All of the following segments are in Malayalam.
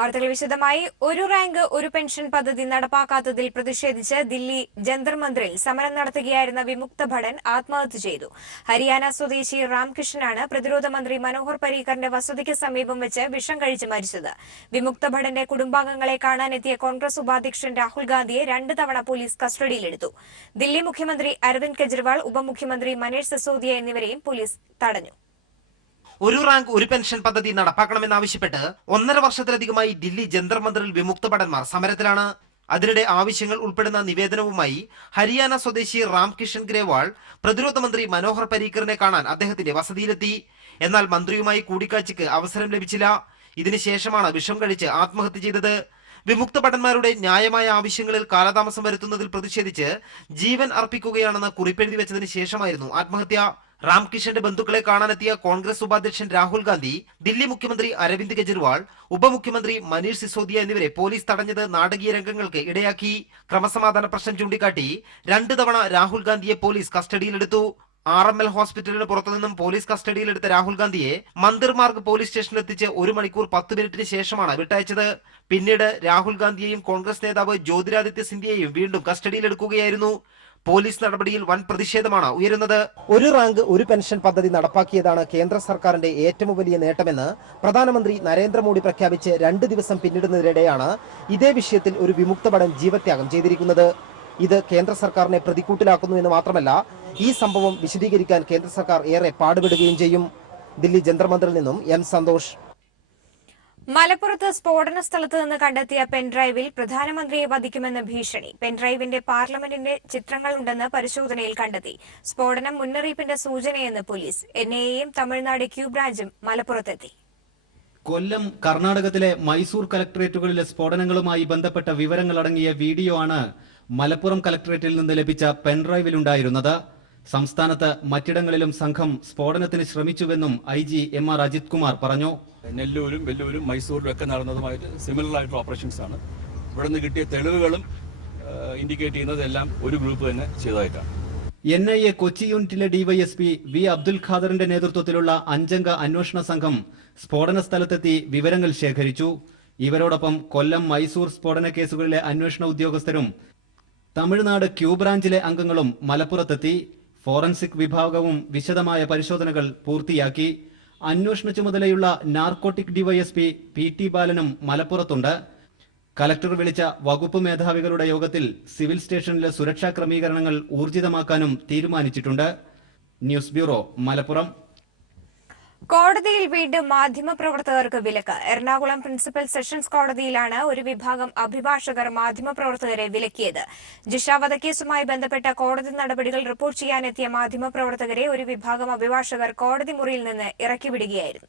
വാർത്തകൾ വിശദമായി. ഒരു റാങ്ക് ഒരു പെൻഷൻ പദ്ധതി നടപ്പാക്കാത്തതിൽ പ്രതിഷേധിച്ച് ദില്ലി ജന്തർ മന്ദിറിൽ സമരം നടത്തുകയായിരുന്ന വിമുക്ത ഭടൻ ആത്മഹത്യ ചെയ്തു. ഹരിയാന സ്വദേശി രാംകിഷനാണ് പ്രതിരോധ മന്ത്രി മനോഹർ പരീക്കറിന്റെ വസതിക്ക് സമീപം വെച്ച് വിഷം കഴിച്ച് മരിച്ചത്. വിമുക്ത ഭടന്റെ കുടുംബാംഗങ്ങളെ കാണാനെത്തിയ കോൺഗ്രസ് ഉപാധ്യക്ഷൻ രാഹുൽ ഗാന്ധിയെ 2 തവണ പോലീസ് കസ്റ്റഡിയിലെടുത്തു. ദില്ലി മുഖ്യമന്ത്രി അരവിന്ദ് കെജ്രിവാൾ, ഉപമുഖ്യമന്ത്രി മനീഷ് സിസോദിയ എന്നിവരെയും പോലീസ് തടഞ്ഞു. ഒരു റാങ്ക് ഒരു പെൻഷൻ പദ്ധതി നടപ്പാക്കണമെന്നാവശ്യപ്പെട്ട് 1.5 വർഷത്തിലധികമായി ദില്ലി ജന്തർ മന്ദിറിൽ വിമുക്ത ഭടന്മാർ സമരത്തിലാണ്. അതിനിടെ ആവശ്യങ്ങൾ ഉൾപ്പെടുന്ന നിവേദനവുമായി ഹരിയാന സ്വദേശി രാംകിഷൻ ഗ്രേവാൾ പ്രതിരോധ മന്ത്രി മനോഹർ പരീക്കറിനെ കാണാൻ അദ്ദേഹത്തിന്റെ വസതിയിലെത്തി. എന്നാൽ മന്ത്രിയുമായി കൂടിക്കാഴ്ചയ്ക്ക് അവസരം ലഭിച്ചില്ല. ഇതിനുശേഷമാണ് വിഷം കഴിച്ച് ആത്മഹത്യ ചെയ്തത്. വിമുക്ത ഭടന്മാരുടെ ന്യായമായ ആവശ്യങ്ങളിൽ കാലതാമസം വരുത്തുന്നതിൽ പ്രതിഷേധിച്ച് ജീവൻ അർപ്പിക്കുകയാണെന്ന് കുറിപ്പെഴുതി വെച്ചതിന് ശേഷമായിരുന്നു ആത്മഹത്യ. രാംകിഷന്റെ ബന്ധുക്കളെ കാണാനെത്തിയ കോൺഗ്രസ് ഉപാധ്യക്ഷൻ രാഹുൽ ഗാന്ധി, ദില്ലി മുഖ്യമന്ത്രി അരവിന്ദ് കെജ്രിവാൾ, ഉപമുഖ്യമന്ത്രി മനീഷ് സിസോദിയ എന്നിവരെ പോലീസ് തടഞ്ഞത് നാടകീയ രംഗങ്ങൾക്ക് ഇടയാക്കി. ക്രമസമാധാന പ്രശ്നം ചൂണ്ടിക്കാട്ടി 2 തവണ രാഹുൽ ഗാന്ധിയെ പോലീസ് കസ്റ്റഡിയിലെടുത്തു. RML ഹോസ്പിറ്റലിന് പുറത്തുനിന്നും പോലീസ് കസ്റ്റഡിയിലെടുത്ത രാഹുൽ ഗാന്ധിയെ മന്ദിർ മാർഗ് പോലീസ് സ്റ്റേഷനിലെത്തിച്ച് 1 മണിക്കൂർ 10 മിനിറ്റിന് ശേഷമാണ് വിട്ടയച്ചത്. പിന്നീട് രാഹുൽ ഗാന്ധിയെയും കോൺഗ്രസ് നേതാവ് ജ്യോതിരാദിത്യ സിന്ധ്യയെയും വീണ്ടും കസ്റ്റഡിയിലെടുക്കുകയായിരുന്നു. പോലീസ് നടപടിയിൽ വൻ പ്രതിഷേധമാണ് ഉയരുന്നത്. ഒരു റാങ്ക് ഒരു പെൻഷൻ പദ്ധതി നടപ്പാക്കിയതാണ് കേന്ദ്ര സർക്കാരിന്റെ ഏറ്റവും വലിയ നേട്ടമെന്ന് പ്രധാനമന്ത്രി നരേന്ദ്രമോദി പ്രഖ്യാപിച്ച് 2 ദിവസം പിന്നിടുന്നതിനിടെയാണ് ഇതേ വിഷയത്തിൽ ഒരു വിമുക്ത ഭടൻ ജീവത്യാഗം ചെയ്തിരിക്കുന്നത്. ഇത് കേന്ദ്ര സർക്കാരിനെ പ്രതിക്കൂട്ടിലാക്കുന്നു എന്ന് മാത്രമല്ല, ഈ സംഭവം വിശദീകരിക്കാൻ കേന്ദ്ര സർക്കാർ ഏറെ പാടുപെടുകയും ചെയ്യും. ദില്ലി ജന്തർ മന്ദിറിൽ നിന്നും എം സന്തോഷ്. മലപ്പുറത്ത് സ്ഫോടന സ്ഥലത്ത് നിന്ന് കണ്ടെത്തിയ പെൻഡ്രൈവിൽ പ്രധാനമന്ത്രിയെ വധിക്കുമെന്ന് ഭീഷണി. പെൻഡ്രൈവിന്റെ പാർലമെന്റിന്റെ ചിത്രങ്ങൾ ഉണ്ടെന്ന് പരിശോധനയിൽ കണ്ടെത്തി. സ്ഫോടനം മുന്നറിയിപ്പിന്റെ സൂചനയെന്ന് പോലീസ്. NIAയും തമിഴ്നാട് ക്യൂ ബ്രാഞ്ചും മലപ്പുറത്തെത്തി. കൊല്ലം, കർണാടകത്തിലെ മൈസൂർ കലക്ടറേറ്റുകളിലെ സ്ഫോടനങ്ങളുമായി ബന്ധപ്പെട്ട വിവരങ്ങളടങ്ങിയ വീഡിയോ ആണ് മലപ്പുറം കലക്ടറേറ്റിൽ നിന്ന് ലഭിച്ച പെൻഡ്രൈവിലുണ്ടായിരുന്നത്. സംസ്ഥാനത്ത് മറ്റിടങ്ങളിലും സംഘം സ്ഫോടനത്തിന് ശ്രമിച്ചുവെന്നും IG MR അജിത് കുമാർ പറഞ്ഞു. നെല്ലൂരും വെല്ലൂരും മൈസൂരിലും ഒക്കെ നടന്നതുമായിട്ട് സിമിലർ ആയിട്ടുള്ള ഓപ്പറേഷൻസ് ആണ്. ഇവിടെ നിന്ന് കിട്ടിയ തെളിവുകളും ഇൻഡിക്കേറ്റ് ചെയ്യുന്നത് എല്ലാം ഒരു ഗ്രൂപ്പ് തന്നെ ചെയ്തതായിട്ടാണ്. NIA കൊച്ചി യൂണിറ്റിലെ DYSP V അബ്ദുൽ ഖാദറിന്റെ നേതൃത്വത്തിലുള്ള 5 അംഗ അന്വേഷണ സംഘം സ്ഫോടന സ്ഥലത്തെത്തി വിവരങ്ങൾ ശേഖരിച്ചു. ഇവരോടൊപ്പം കൊല്ലം, മൈസൂർ സ്ഫോടന കേസുകളിലെ അന്വേഷണ ഉദ്യോഗസ്ഥരും തമിഴ്നാട് ക്യൂ ബ്രാഞ്ചിലെ അംഗങ്ങളും മലപ്പുറത്തെത്തി. ഫോറൻസിക് വിഭാഗവും വിശദമായ പരിശോധനകൾ പൂർത്തിയാക്കി. അന്വേഷണ ചുമതലയുള്ള നാർക്കോട്ടിക് DYSP PT ബാലനും മലപ്പുറത്തുണ്ട്. കലക്ടർ വിളിച്ച വകുപ്പ് മേധാവികളുടെ യോഗത്തിൽ സിവിൽ സ്റ്റേഷനിലെ സുരക്ഷാ ക്രമീകരണങ്ങൾ ഊർജിതമാക്കാനും തീരുമാനിച്ചിട്ടുണ്ട്. News bureau, Malappuram. കോടതിയിൽ വീണ്ടും മാധ്യമപ്രവർത്തകർക്ക് വിലക്ക്. എറണാകുളം പ്രിൻസിപ്പൽ സെഷൻസ് കോടതിയിലാണ് ഒരു വിഭാഗം അഭിഭാഷകർ മാധ്യമപ്രവർത്തകരെ വിലക്കിയത്. ജിഷ വധക്കേസുമായി ബന്ധപ്പെട്ട കോടതി നടപടികൾ റിപ്പോർട്ട് ചെയ്യാനെത്തിയ മാധ്യമപ്രവർത്തകരെ ഒരു വിഭാഗം അഭിഭാഷകർ കോടതി മുറിയിൽ നിന്ന് ഇറക്കിവിടുകയായിരുന്നു.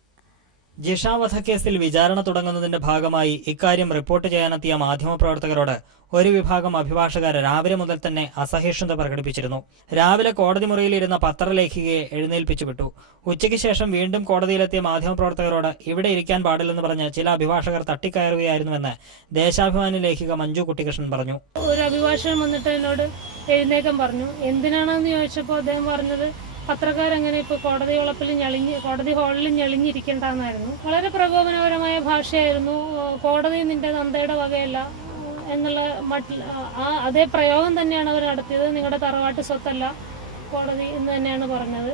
ജിഷ വധക്കേസിൽ വിചാരണ തുടങ്ങുന്നതിന്റെ ഭാഗമായി ഇക്കാര്യം റിപ്പോർട്ട് ചെയ്യാനെത്തിയ മാധ്യമപ്രവർത്തകരോട് ഒരു വിഭാഗം അഭിഭാഷകർ രാവിലെ മുതൽ തന്നെ അസഹിഷ്ണുത പ്രകടിപ്പിച്ചിരുന്നു. രാവിലെ കോടതി മുറിയിലിരുന്ന പത്രലേഖികയെ എഴുന്നേൽപ്പിച്ചു വിട്ടു. ഉച്ചയ്ക്ക് ശേഷം വീണ്ടും കോടതിയിലെത്തിയ മാധ്യമപ്രവർത്തകരോട് ഇവിടെ ഇരിക്കാൻ പാടില്ലെന്ന് പറഞ്ഞ് ചില അഭിഭാഷകർ തട്ടിക്കയറുകയായിരുന്നുവെന്ന് ദേശാഭിമാനി ലേഖിക മഞ്ജു കുട്ടികൃഷ്ണൻ പറഞ്ഞു. ഒരു അഭിഭാഷകൻ വന്നിട്ട് എന്നോട് എഴുന്നേക്കാൻ പറഞ്ഞു. എന്തിനാണെന്ന് ചോദിച്ചപ്പോൾ അദ്ദേഹം പറഞ്ഞത് പത്രക്കാരങ്ങനെ ഇപ്പോൾ കോടതി ഹാളിൽ ഞെളിഞ്ഞിരിക്കേണ്ടെന്നായിരുന്നു. വളരെ പ്രകോപനപരമായ ഭാഷയായിരുന്നു. കോടതി നിന്റെ നന്ദയുടെ വകയല്ല എന്നുള്ള അതേ പ്രയോഗം തന്നെയാണ് അവർ നടത്തിയത്. നിങ്ങളുടെ തറവാട്ട് സ്വത്തല്ല കോടതി എന്ന് തന്നെയാണ് പറഞ്ഞത്.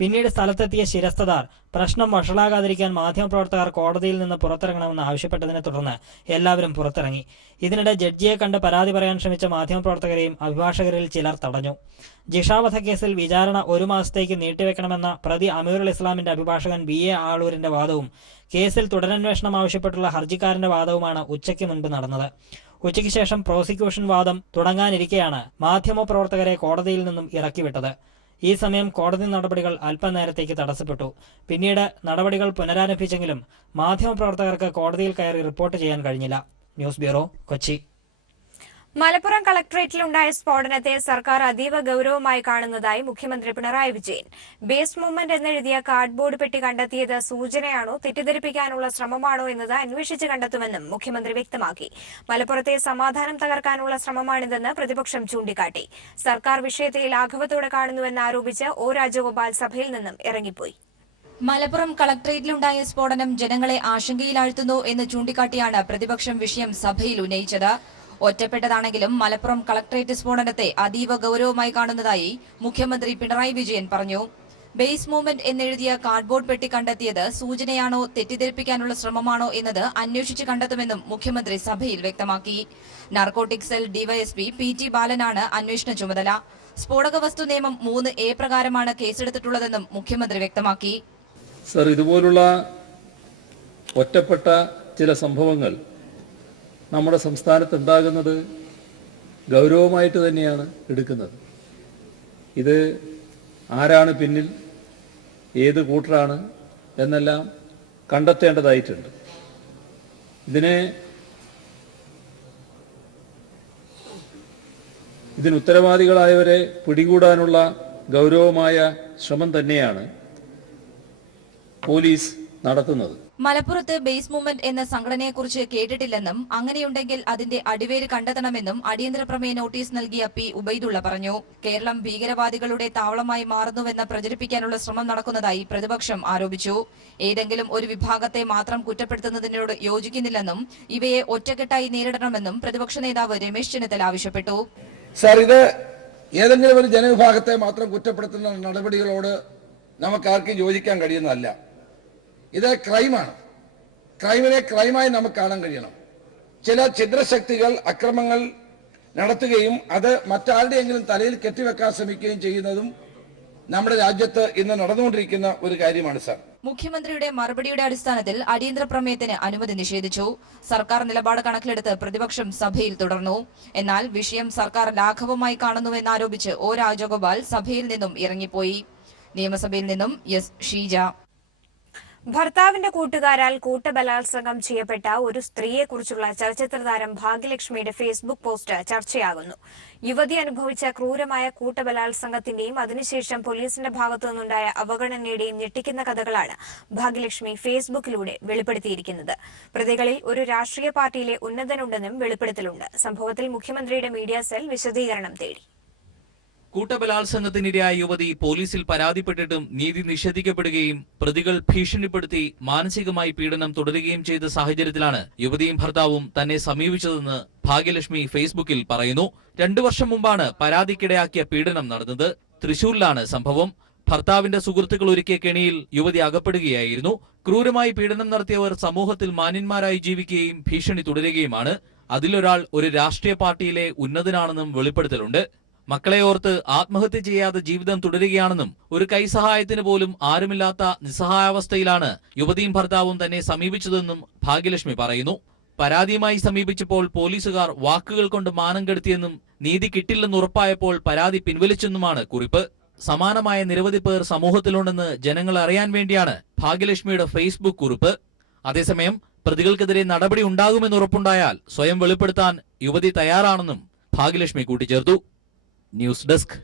പിന്നീട് സ്ഥലത്തെത്തിയ ശിരസ്തദാർ പ്രശ്നം വഷളാകാതിരിക്കാൻ മാധ്യമപ്രവർത്തകർ കോടതിയിൽ നിന്ന് പുറത്തിറങ്ങണമെന്ന് ആവശ്യപ്പെട്ടതിനെ തുടർന്ന് എല്ലാവരും പുറത്തിറങ്ങി. ഇതിനിടെ ജഡ്ജിയെ കണ്ട് പരാതി പറയാൻ ശ്രമിച്ച മാധ്യമപ്രവർത്തകരെയും അഭിഭാഷകരിൽ ചിലർ തടഞ്ഞു. ജിഷ വധക്കേസിൽ വിചാരണ 1 മാസത്തേക്ക് നീട്ടിവെക്കണമെന്ന പ്രതി അമീറുൽ ഇസ്ലാമിന്റെ അഭിഭാഷകൻ BA ആളൂരിന്റെ വാദവും കേസിൽ തുടരന്വേഷണം ആവശ്യപ്പെട്ടുള്ള ഹർജിക്കാരന്റെ വാദവുമാണ് ഉച്ചയ്ക്ക് മുൻപ് നടന്നത്. ഉച്ചയ്ക്ക് ശേഷം പ്രോസിക്യൂഷൻ വാദം തുടങ്ങാനിരിക്കെയാണ് മാധ്യമപ്രവർത്തകരെ കോടതിയിൽ നിന്നും ഇറക്കിവിട്ടത്. ഈ സമയം കോടതി നടപടികൾ അല്പനേരത്തേക്ക് തടസ്സപ്പെട്ടു. പിന്നീട് നടപടികൾ പുനരാരംഭിച്ചെങ്കിലും മാധ്യമപ്രവർത്തകർക്ക് കോടതിയിൽ കയറി റിപ്പോർട്ട് ചെയ്യാൻ കഴിഞ്ഞില്ല. News bureau, Kochi. മലപ്പുറം കളക്ടറേറ്റിലുണ്ടായ സ്ഫോടനത്തെ സർക്കാർ അതീവ ഗൌരവമായി കാണുന്നതായി മുഖ്യമന്ത്രി പിണറായി വിജയൻ. ബേസ് മൂവ്മെന്റ് എന്നെഴുതിയ കാർഡ്ബോർഡ് പെട്ടി കണ്ടെത്തിയത് സൂചനയാണോ തെറ്റിദ്ധരിപ്പിക്കാനുള്ള ശ്രമമാണോ എന്നത് അന്വേഷിച്ച് കണ്ടെത്തുമെന്നും മുഖ്യമന്ത്രി വ്യക്തമാക്കി. മലപ്പുറത്തെ സമാധാനം തകർക്കാനുള്ള ശ്രമമാണിതെന്ന് പ്രതിപക്ഷം ചൂണ്ടിക്കാട്ടി. സർക്കാർ വിഷയത്തെ ലാഘവത്തോടെ കാണുന്നുവെന്ന് ആരോപിച്ച് O രാജഗോപാൽ സഭയിൽ നിന്നും ഇറങ്ങിപ്പോയി. മലപ്പുറം കളക്ടറേറ്റിലുണ്ടായ സ്ഫോടനം ജനങ്ങളെ ആശങ്കയിലാഴ്ത്തുന്നു എന്ന് ചൂണ്ടിക്കാട്ടിയാണ് പ്രതിപക്ഷം വിഷയം സഭയിൽ ഉന്നയിച്ചത്. ഒറ്റപ്പെട്ടതാണെങ്കിലും മലപ്പുറം കളക്ടറേറ്റ് സ്ഫോടനത്തെ അതീവ ഗൌരവമായി കാണുന്നതായി മുഖ്യമന്ത്രി പിണറായി വിജയൻ പറഞ്ഞു. ബേസ് മൂവ്മെന്റ് എന്നെഴുതിയ കാർഡ്ബോർഡ് പെട്ടി കണ്ടെത്തിയത് സൂചനയാണോ തെറ്റിദ്ധരിപ്പിക്കാനുള്ള ശ്രമമാണോ എന്നത് അന്വേഷിച്ച് കണ്ടെത്തുമെന്നും മുഖ്യമന്ത്രി സഭയിൽ വ്യക്തമാക്കി. നാർക്കോട്ടിക് സെൽ ഡിവൈഎസ്പി PT ബാലനാണ് അന്വേഷണ ചുമതല. സ്ഫോടക വസ്തു നിയമം 3A പ്രകാരമാണ് കേസെടുത്തിട്ടുള്ളതെന്നും മുഖ്യമന്ത്രി വ്യക്തമാക്കി. സർ, ഇതുപോലുള്ള ഒറ്റപ്പെട്ട ചില സംഭവങ്ങൾ നമ്മുടെ സംസ്ഥാനത്ത് ഉണ്ടാകുന്നത് ഗൗരവമായിട്ട് തന്നെയാണ് എടുക്കുന്നത്. ഇത് ആരാണ് പിന്നിൽ, ഏത് കൂട്ടരാണ് എന്നെല്ലാം കണ്ടെത്തേണ്ടതായിട്ടുണ്ട്. ഇതിന് ഉത്തരവാദികളായവരെ പിടികൂടാനുള്ള ഗൗരവമായ ശ്രമം തന്നെയാണ് പോലീസ് നടത്തുന്നത്. മലപ്പുറത്ത് ബേസ് മൂവ്മെന്റ് എന്ന സംഘടനയെക്കുറിച്ച് കേട്ടിട്ടില്ലെന്നും അങ്ങനെയുണ്ടെങ്കിൽ അതിന്റെ അടിവേര് കണ്ടെത്തണമെന്നും അടിയന്തര പ്രമേയ നോട്ടീസ് നൽകിയ P. ഉബൈദുള്ള പറഞ്ഞു. കേരളം ഭീകരവാദികളുടെ താവളമായി മാറുന്നുവെന്ന് പ്രചരിപ്പിക്കാനുള്ള ശ്രമം നടക്കുന്നതായി പ്രതിപക്ഷം ആരോപിച്ചു. ഏതെങ്കിലും ഒരു വിഭാഗത്തെ മാത്രം കുറ്റപ്പെടുത്തുന്നതിനോട് യോജിക്കുന്നില്ലെന്നും ഇവയെ ഒറ്റക്കെട്ടായി നേരിടണമെന്നും പ്രതിപക്ഷ നേതാവ് രമേശ് ചെന്നിത്തല ആവശ്യപ്പെട്ടു. സർ, ഇത് ഏതെങ്കിലും ഒരു ജനവിഭാഗത്തെ മാത്രം കുറ്റപ്പെടുത്തുന്ന നടപടികളോട് നമുക്കാർക്കും യോജിക്കാൻ കഴിയുന്നതല്ല. ഇത് ക്രൈമാണ്. ക്രൈമിനെ ക്രൈമായി നമുക്ക് കാണാൻ കഴിയണം. ചില ഛിദ്രശക്തികൾ അക്രമങ്ങൾ നടത്തുകയും അത് മറ്റാരുടെയെങ്കിലും തലയിൽ കെട്ടിവെക്കാൻ ശ്രമിക്കുകയും ചെയ്യുന്നതും നമ്മുടെ രാജ്യത്ത് ഇന്ന് നടന്നുകൊണ്ടിരിക്കുന്ന ഒരു കാര്യമാണ് സർ. മുഖ്യമന്ത്രിയുടെ മറുപടിയുടെ അടിസ്ഥാനത്തിൽ അടിയന്തര പ്രമേയത്തിന് അനുമതി നിഷേധിച്ചു. സർക്കാർ നിലപാട് കണക്കിലെടുത്ത് പ്രതിപക്ഷം സഭയിൽ തുടർന്നു. എന്നാൽ വിഷയം സർക്കാർ ലാഘവമായി കാണുന്നുവെന്നാരോപിച്ച് O. രാജഗോപാൽ സഭയിൽ നിന്നും ഇറങ്ങിപ്പോയി. നിയമസഭയിൽ നിന്നും S. ഷീജ. ഭർത്താവിന്റെ കൂട്ടുകാരാൽ കൂട്ടബലാത്സംഗം ചെയ്യപ്പെട്ട ഒരു സ്ത്രീയെക്കുറിച്ചുള്ള ചലച്ചിത്ര താരം ഭാഗ്യലക്ഷ്മിയുടെ ഫേസ്ബുക്ക് പോസ്റ്റ് ചർച്ചയാകുന്നു. യുവതി അനുഭവിച്ച ക്രൂരമായ കൂട്ടബലാത്സംഗത്തിന്റെയും അതിനുശേഷം പോലീസിന്റെ ഭാഗത്തുനിന്നുണ്ടായ അവഗണനയുടെയും ഞെട്ടിക്കുന്ന കഥകളാണ് ഭാഗ്യലക്ഷ്മി ഫേസ്ബുക്കിലൂടെ വെളിപ്പെടുത്തിയിരിക്കുന്നത്. പ്രതികളിൽ ഒരു രാഷ്ട്രീയ പാർട്ടിയിലെ ഉന്നതനുണ്ടെന്നും വെളിപ്പെടുത്തലുണ്ട്. സംഭവത്തിൽ മുഖ്യമന്ത്രിയുടെ മീഡിയ സെൽ വിശദീകരണം തേടി. കൂട്ടബലാത്സംഗത്തിനിരയായ യുവതി പോലീസിൽ പരാതിപ്പെട്ടിട്ടും നീതി നിഷേധിക്കപ്പെടുകയും പ്രതികൾ ഭീഷണിപ്പെടുത്തി മാനസികമായി പീഡനം തുടരുകയും ചെയ്ത സാഹചര്യത്തിലാണ് യുവതിയും ഭർത്താവും തന്നെ സമീപിച്ചതെന്ന് ഭാഗ്യലക്ഷ്മി ഫേസ്ബുക്കിൽ പറയുന്നു. 2 വർഷം മുമ്പാണ് പരാതിക്കിടയാക്കിയ പീഡനം നടന്നത്. തൃശൂരിലാണ് സംഭവം. ഭർത്താവിന്റെ സുഹൃത്തുക്കൾ ഒരുക്കിയ കെണിയിൽ യുവതി അകപ്പെടുകയായിരുന്നു. ക്രൂരമായി പീഡനം നടത്തിയവർ സമൂഹത്തിൽ മാന്യന്മാരായി ജീവിക്കുകയും ഭീഷണി തുടരുകയുമാണ്. അതിലൊരാൾ ഒരു രാഷ്ട്രീയ പാർട്ടിയിലെ ഉന്നതനാണെന്നും വെളിപ്പെടുത്തലുണ്ട്. മക്കളെ ഓർത്ത് ആത്മഹത്യ ചെയ്യാതെ ജീവിതം തുടരുകയാണെന്നും ഒരു കൈസഹായത്തിന് പോലും ആരുമില്ലാത്ത നിസ്സഹായാവസ്ഥയിലാണ് യുവതിയും ഭർത്താവും തന്നെ സമീപിച്ചതെന്നും ഭാഗ്യലക്ഷ്മി പറയുന്നു. പരാതിയുമായി സമീപിച്ചപ്പോൾ പോലീസുകാർ വാക്കുകൾ കൊണ്ട് മാനം കെടുത്തിയെന്നും നീതി കിട്ടില്ലെന്ന് ഉറപ്പായപ്പോൾ പരാതി പിൻവലിച്ചെന്നുമാണ് കുറിപ്പ്. സമാനമായ നിരവധി പേർ സമൂഹത്തിലുണ്ടെന്ന് ജനങ്ങൾ അറിയാൻ വേണ്ടിയാണ് ഭാഗ്യലക്ഷ്മിയുടെ ഫേസ്ബുക്ക് കുറിപ്പ്. അതേസമയം പ്രതികൾക്കെതിരെ നടപടി ഉണ്ടാകുമെന്ന് ഉറപ്പുണ്ടായാൽ സ്വയം വെളിപ്പെടുത്താൻ യുവതി തയ്യാറാണെന്നും ഭാഗ്യലക്ഷ്മി കൂട്ടിച്ചേർത്തു. News desk.